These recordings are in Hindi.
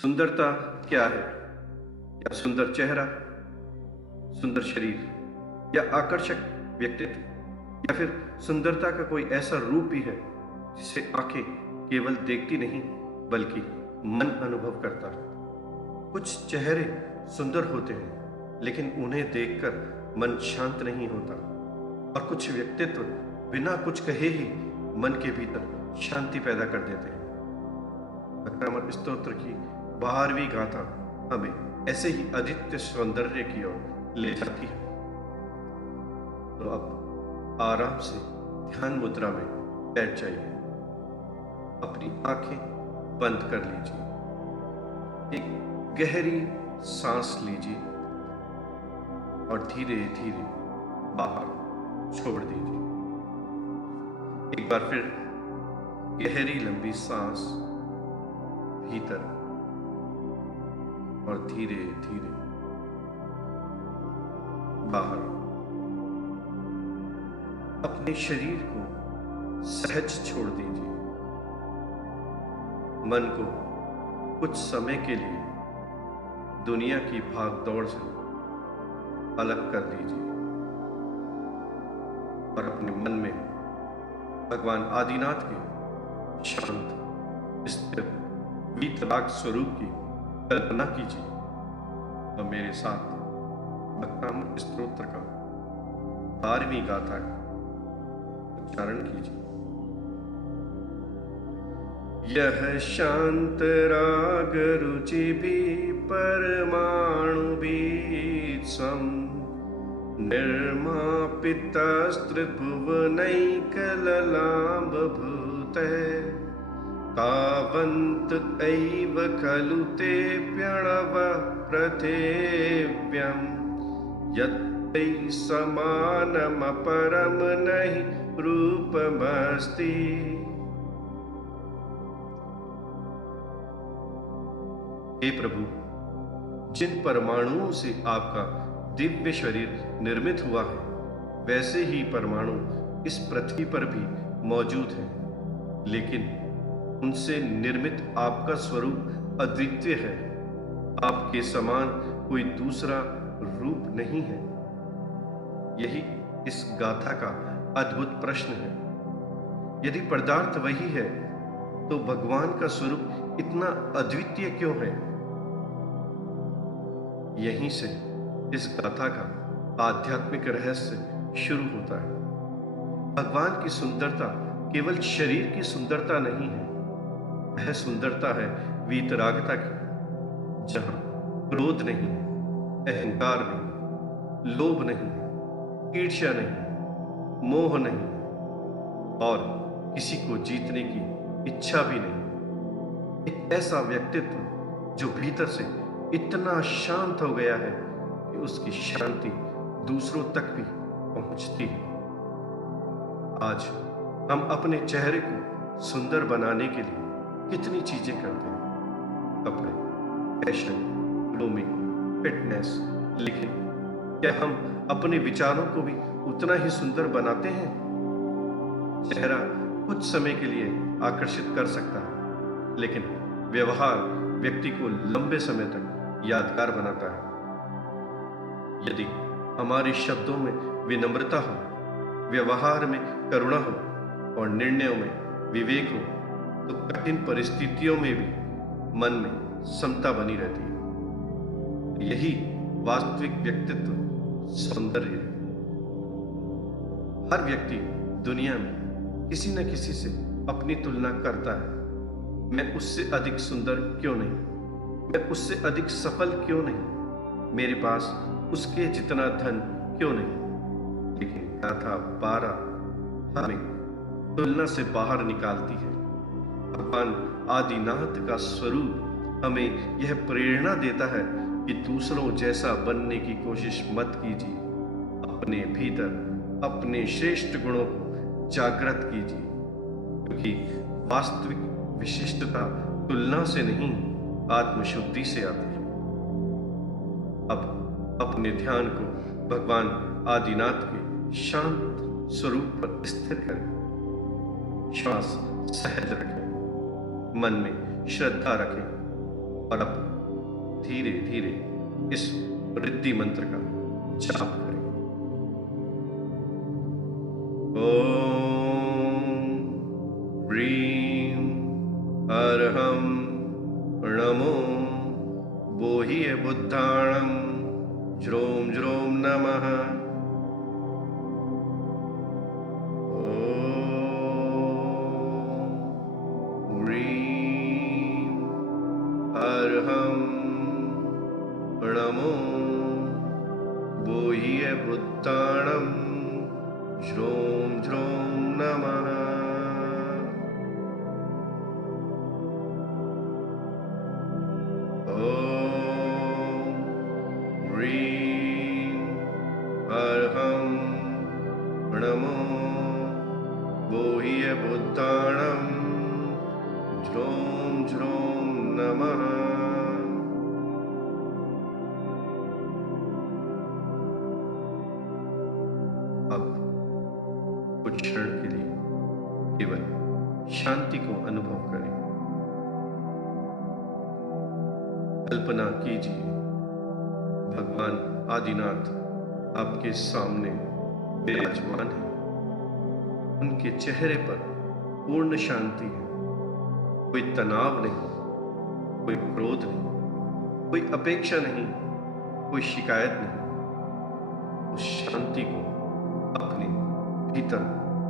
सुंदरता क्या है? या सुंदर चेहरा, सुंदर शरीर, या आकर्षक व्यक्तित्व, या फिर सुंदरता का कोई ऐसा रूप भी है जिसे आंखें केवल देखती नहीं बल्कि मन अनुभव करता है। कुछ चेहरे सुंदर होते हैं लेकिन उन्हें देखकर मन शांत नहीं होता, और कुछ व्यक्तित्व बिना कुछ कहे ही मन के भीतर शांति पैदा कर देते हैं। भक्तामृत स्तोत्र की 12वीं गाथा हमें ऐसे ही अद्वितीय सौंदर्य की ओर ले जाती है। तो अब आराम से ध्यान मुद्रा में बैठ जाइए, अपनी आंखें बंद कर लीजिए, एक गहरी सांस लीजिए और धीरे धीरे बाहर छोड़ दीजिए। एक बार फिर गहरी लंबी सांस भीतर और धीरे धीरे बाहर। अपने शरीर को सहज छोड़ दीजिए। मन को कुछ समय के लिए दुनिया की भाग दौड़ से अलग कर दीजिए और अपने मन में भगवान आदिनाथ के शांत स्थिर वीतराग स्वरूप की कल्पना कीजिए और मेरे साथ भक्तामृत स्तोत्र का 12वीं गाथा का उच्चारण कीजिए। यह शांत राग रुचि भी परमाणु भी स्वं निर्मापितस्त्रिभुवनैकललाम्बभूते तावन्त एव खलु ते प्रणव पृथिव्यं यत्तै समानमपरं नहि रूपमस्ति। हे प्रभु, जिन परमाणुओं से आपका दिव्य शरीर निर्मित हुआ है, वैसे ही परमाणु इस पृथ्वी पर भी मौजूद हैं, लेकिन उनसे निर्मित आपका स्वरूप अद्वितीय है। आपके समान कोई दूसरा रूप नहीं है। यही इस गाथा का अद्भुत प्रश्न है। यदि पदार्थ वही है तो भगवान का स्वरूप इतना अद्वितीय क्यों है? यहीं से इस गाथा का आध्यात्मिक रहस्य शुरू होता है। भगवान की सुंदरता केवल शरीर की सुंदरता नहीं है, वह सुंदरता है वीतरागता की, जहां क्रोध नहीं, अहंकार नहीं, लोभ नहीं, ईर्ष्या नहीं, मोह नहीं और किसी को जीतने की इच्छा भी नहीं। एक ऐसा व्यक्तित्व जो भीतर से इतना शांत हो गया है कि उसकी शांति दूसरों तक भी पहुंचती है। आज हम अपने चेहरे को सुंदर बनाने के लिए कितनी चीजें करते हैं, कपड़े, फैशन, ग्रूमिंग, फिटनेस, लेकिन क्या हम अपने विचारों को भी उतना ही सुंदर बनाते हैं? चेहरा कुछ समय के लिए आकर्षित कर सकता है, लेकिन व्यवहार व्यक्ति को लंबे समय तक यादगार बनाता है। यदि हमारे शब्दों में विनम्रता हो, व्यवहार में करुणा हो और निर्णयों में विवेक हो, तो कठिन परिस्थितियों में भी मन में समता बनी रहती है। यही वास्तविक व्यक्तित्व सौंदर्य है। हर व्यक्ति दुनिया में किसी न किसी से अपनी तुलना करता है। मैं उससे अधिक सुंदर क्यों नहीं? मैं उससे अधिक सफल क्यों नहीं? मेरे पास उसके जितना धन क्यों नहीं? लेकिन गाथा 12 हमें तुलना से बाहर निकालती है। भगवान आदिनाथ का स्वरूप हमें यह प्रेरणा देता है कि दूसरों जैसा बनने की कोशिश मत कीजिए। अपने भीतर अपने श्रेष्ठ गुणों को जागृत कीजिए, क्योंकि वास्तविक विशिष्टता तुलना से नहीं, आत्मशुद्धि से आती है। अब अपने ध्यान को भगवान आदिनाथ के शांत स्वरूप पर स्थिर करें। श्वास सहज रखें, मन में श्रद्धा रखें और अब धीरे धीरे इस रिद्धि मंत्र का जाप करें। ओम ह्रीं अर्हं नमो बोहिए बुद्धाणं ज्रों ज्रों नमः। ओम ह्रीं अर्हं नमो बोहिए बुद्धाणं ज्रों ज्रों नमः। ओम ह्रीं अर्हं नमो बोहिए बुद्धाणं ज्रों ज्रों नमः। अब कुछ क्षण के लिए केवल शांति को अनुभव करें। कल्पना कीजिए भगवान आदिनाथ आपके सामने विराजमान है। उनके चेहरे पर पूर्ण शांति है। कोई तनाव नहीं, कोई क्रोध नहीं, कोई अपेक्षा नहीं, कोई शिकायत नहीं। उस शांति को अपने भीतर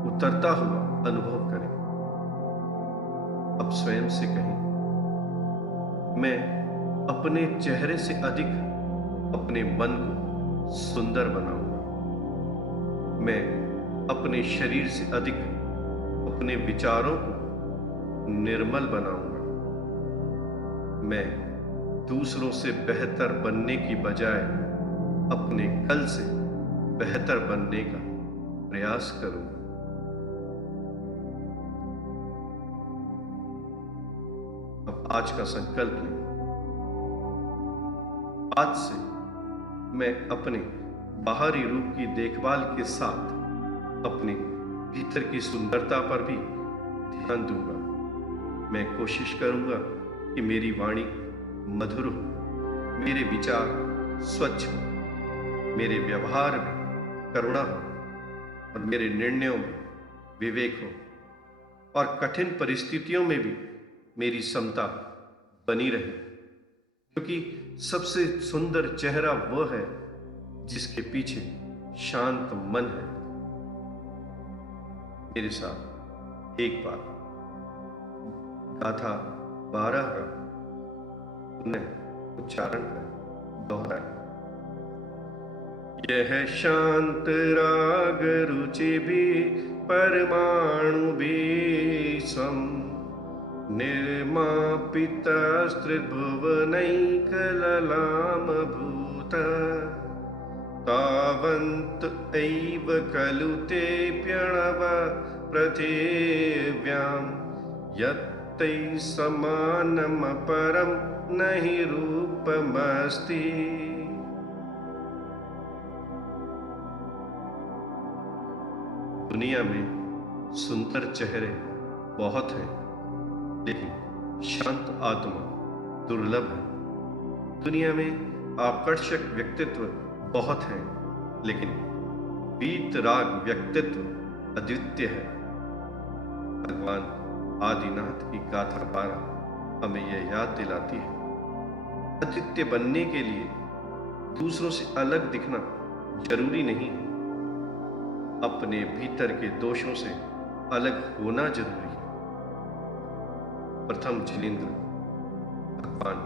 उतरता हुआ अनुभव करें। अब स्वयं से कहें, मैं अपने चेहरे से अधिक अपने मन को सुंदर बनाऊंगा। मैं अपने शरीर से अधिक अपने विचारों को निर्मल बनाऊंगा। मैं दूसरों से बेहतर बनने की बजाय अपने कल से बेहतर बनने का प्रयास करूंगा। अब आज का संकल्प लें। आज से मैं अपने बाहरी रूप की देखभाल के साथ अपने भीतर की सुंदरता पर भी ध्यान दूंगा। मैं कोशिश करूंगा कि मेरी वाणी मधुर हो, मेरे विचार स्वच्छ हो, मेरे व्यवहार में करुणा हो और मेरे निर्णयों में विवेक हो और कठिन परिस्थितियों में भी मेरी समता बनी रहे। क्योंकि सबसे सुंदर चेहरा वह है जिसके पीछे शांत मन है। मेरे साथ एक बार गाथा 12 का पुनः उच्चारण कर दोहराए। यह शांत राग रुचि भी परमाणु भी सम निर्मापितस्त्रिभुवनैकललामभूत तावन्त एव खलु ते प्रणव पृथिव्यां यत्तै समानमपरं नहि रूपमस्ति। दुनिया में सुंदर चेहरे बहुत हैं, लेकिन शांत आत्मा दुर्लभ है। दुनिया में आकर्षक व्यक्तित्व बहुत हैं, लेकिन वीतराग व्यक्तित्व अद्वितीय है। भगवान आदिनाथ की गाथा 12 हमें यह याद दिलाती है। अद्वितीय बनने के लिए दूसरों से अलग दिखना जरूरी नहीं है। अपने भीतर के दोषों से अलग होना जरूरी है। प्रथम जिनेंद्र भगवान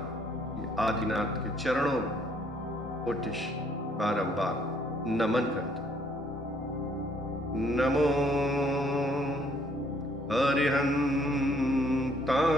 आदिनाथ के चरणों में कोटिश बारंबार नमन करते। नमो अरिहंतां